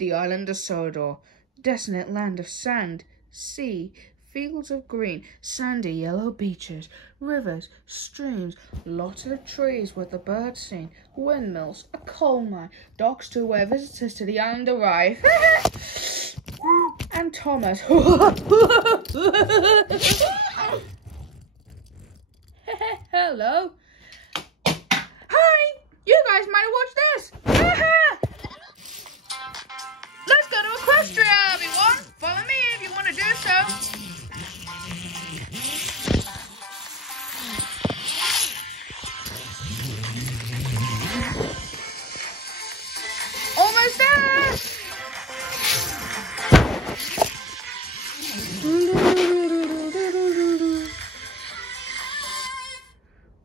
The island of Sodor, desolate land of sand, sea, fields of green, sandy yellow beaches, rivers, streams, lots of trees with the birds sing, windmills, a coal mine, docks too where visitors to the island arrive. And Thomas. Hello. Hi, you guys might have watched this. Let's go to Equestria, everyone. Follow me if you want to do so. Almost there.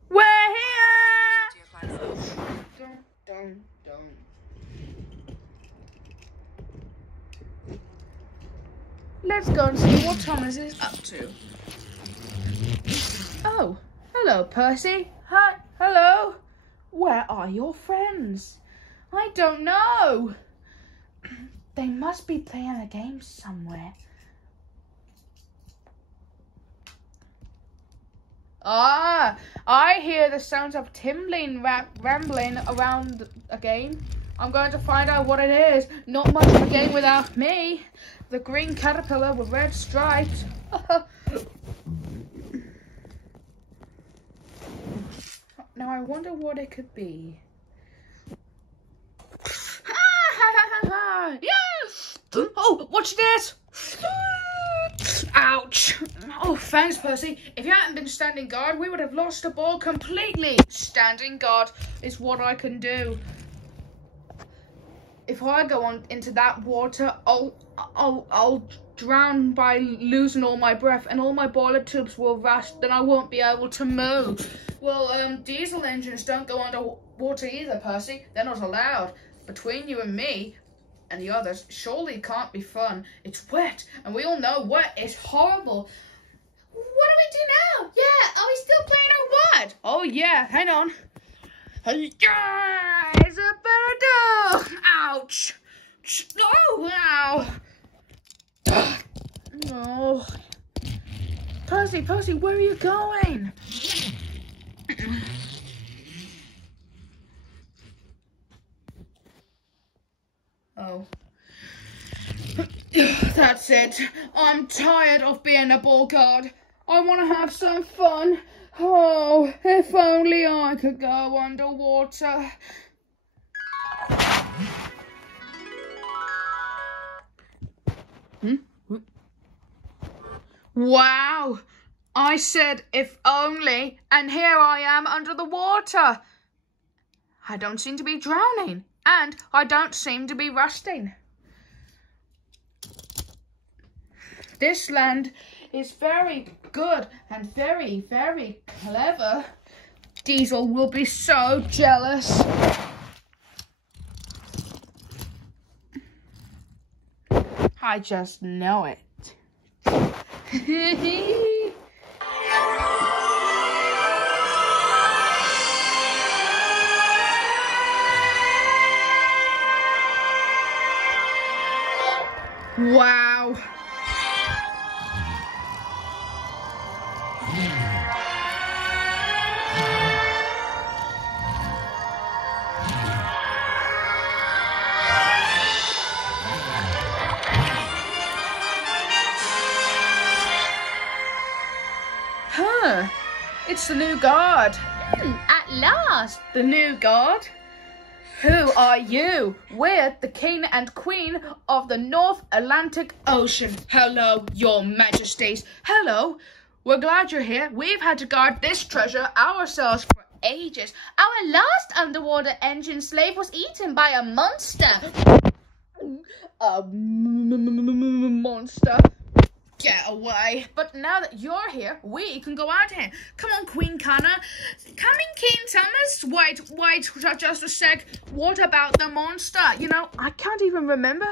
We're here. Dun. Let's go and see what Thomas is up to. Oh, hello, Percy. Hi, hello. Where are your friends? I don't know. They must be playing a game somewhere. Ah, I hear the sounds of Timlin rambling around a game. I'm going to find out what it is. Not much of a game without me. The green caterpillar with red stripes. Now I wonder what it could be. Yes! Oh, watch this! Ouch! Oh, thanks, Percy. If you hadn't been standing guard, we would have lost the ball completely. Standing guard is what I can do. If I go on into that water, I'll drown by losing all my breath, and all my boiler tubes will rust. Then I won't be able to move. Well, diesel engines don't go underwater either, Percy. They're not allowed. Between you and me and the others, surely it can't be fun. It's wet, and we all know wet is horrible. What do we do now? Yeah, are we still playing or what? Oh yeah, hang on. Yeah, it's a better do. Ouch. Oh, ow. No. Percy, where are you going? Oh. That's it. I'm tired of being a ball guard. I want to have some fun. Oh, if only I could go underwater. Wow. I said if only, and here I am under the water. I don't seem to be drowning, and I don't seem to be rusting. This land is very good and very, very clever. Diesel will be so jealous. I just know it. Wow. Huh. It's the new guard. At last. The new guard? Who are you? We're the king and queen of the North Atlantic Ocean. Hello, your majesties. Hello. We're glad you're here. We've had to guard this treasure ourselves for ages. Our last underwater engine slave was eaten by a monster. A monster. Get away. But now that you're here, we can go out here. Come on, Queen Connor. Come in, King Thomas. Wait, just a sec. What about the monster? You know, I can't even remember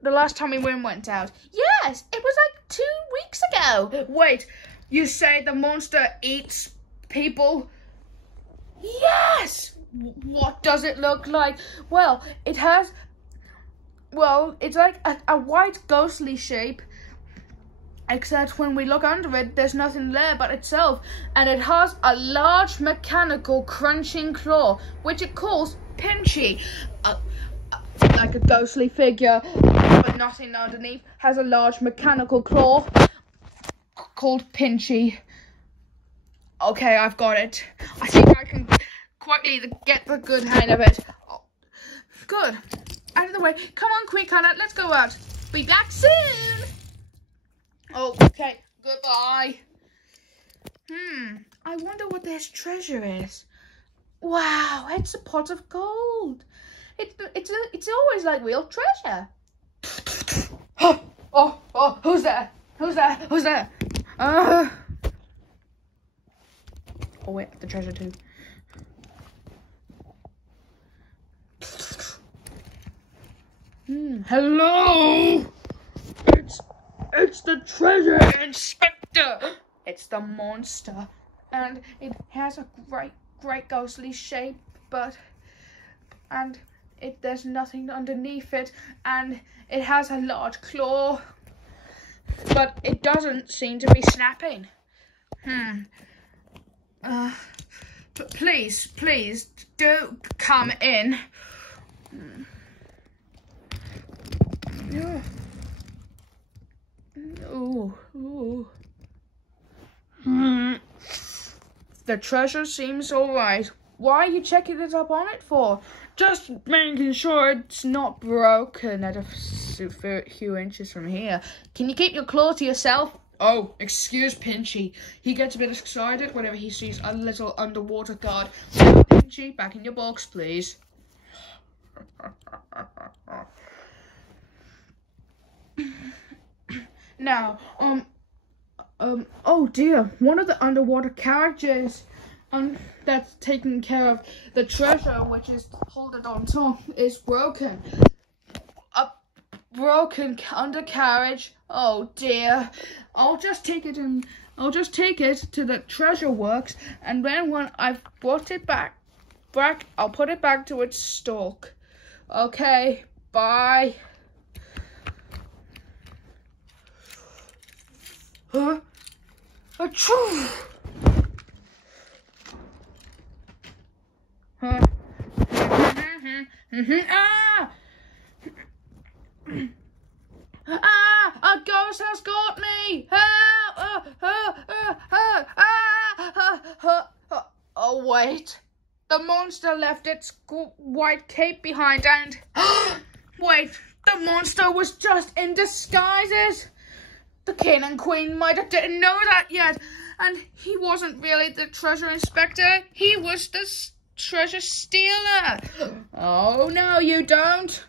the last time we went out. Yes, it was like 2 weeks ago. Wait, you say the monster eats people? Yes. What does it look like? Well, it has well, it's like a white ghostly shape. Except when we look under it, there's nothing there but itself. And it has a large mechanical crunching claw, which it calls Pinchy. Like a ghostly figure, but nothing underneath, has a large mechanical claw called Pinchy. Okay, I've got it. I think I can quickly get the good hang of it. Oh, good. Out of the way. Come on, quick, Hannah. Let's go out. Be back soon. Oh, okay. Goodbye. I wonder what this treasure is. Wow, it's a pot of gold. It's always like real treasure. Oh, who's there? Who's there? Oh wait, the treasure too. Hello! It's the treasure inspector! It's the monster. And it has a great ghostly shape, there's nothing underneath it, and it has a large claw, but it doesn't seem to be snapping. Please, do come in. Yeah. Ooh. The treasure seems alright. Why are you checking it up on it for? Just making sure it's not broken at a few inches from here. Can you keep your claw to yourself? Oh, excuse Pinchy. He gets a bit excited whenever he sees a little underwater god. Pinchy, back in your box, please. Now, oh dear, one of the underwater characters that's taking care of the treasure, which is holding on top, is broken. A broken undercarriage. Oh dear. I'll just take it to the treasure works, and then when I've brought it back, I'll put it back to its stalk. Okay, bye. Achoo! A ghost has got me! Oh wait, the monster left its white cape behind, and wait, the monster was just in disguises. The king and queen might have didn't know that yet, and he wasn't really the treasure inspector. He was the treasure stealer. Oh no, you don't.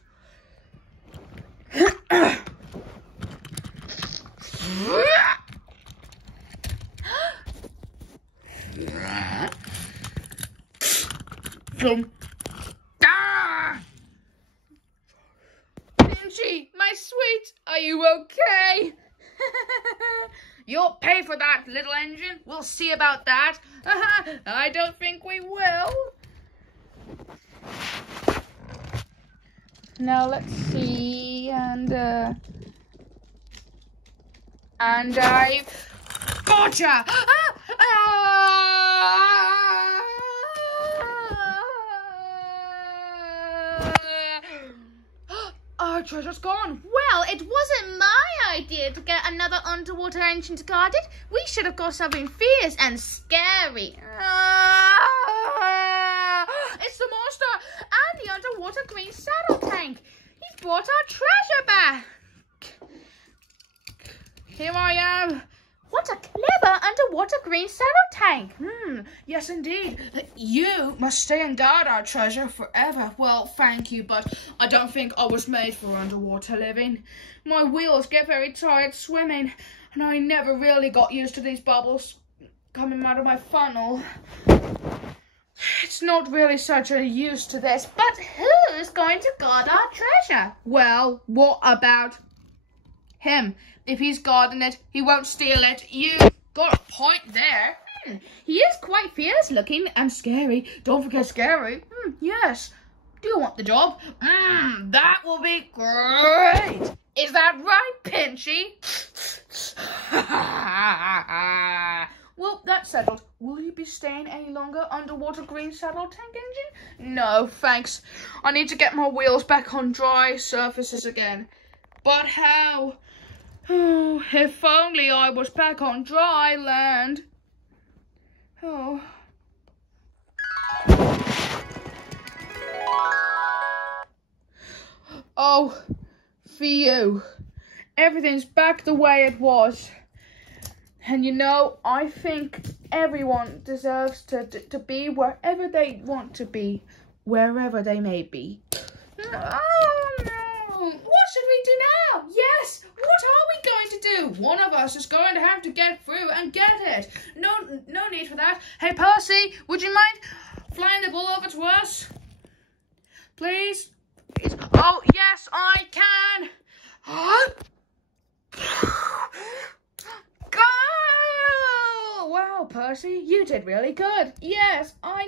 Pinchy, my sweet, are you okay? You'll pay for that, little engine. We'll see about that. I don't think we will. Now let's see, and I gotcha. Our treasure's gone. Well, it wasn't my idea to get another underwater engine to guard it. We should have got something fierce and scary. It's the monster and the underwater green saddle tank. He's brought our treasure back. Here I am. What a clever underwater green saddle tank. Yes, indeed. You must stay and guard our treasure forever. Well, thank you, but I don't think I was made for underwater living. My wheels get very tired swimming, and I never really got used to these bubbles coming out of my funnel. It's not really such a use to this, but who's going to guard our treasure? Well, what about him? If he's guarding it, he won't steal it. You got a point there. He is quite fierce looking and scary. Don't forget scary. Yes. Do you want the job? That will be great. Is that right, Pinchy? Well, that's settled. Will you be staying any longer underwater green saddle tank engine? No, thanks. I need to get my wheels back on dry surfaces again. But how? Oh, if only I was back on dry land. Oh. Oh, for you. Everything's back the way it was. And you know, I think everyone deserves to be wherever they want to be, wherever they may be. Oh no! What should we do now? Yes! What are we going to do? One of us is going to have to get through and get it. No need for that. Hey Percy, would you mind flying the ball over to us? Please? Oh, yes, I can. Go! Wow, Percy, you did really good. Yes, I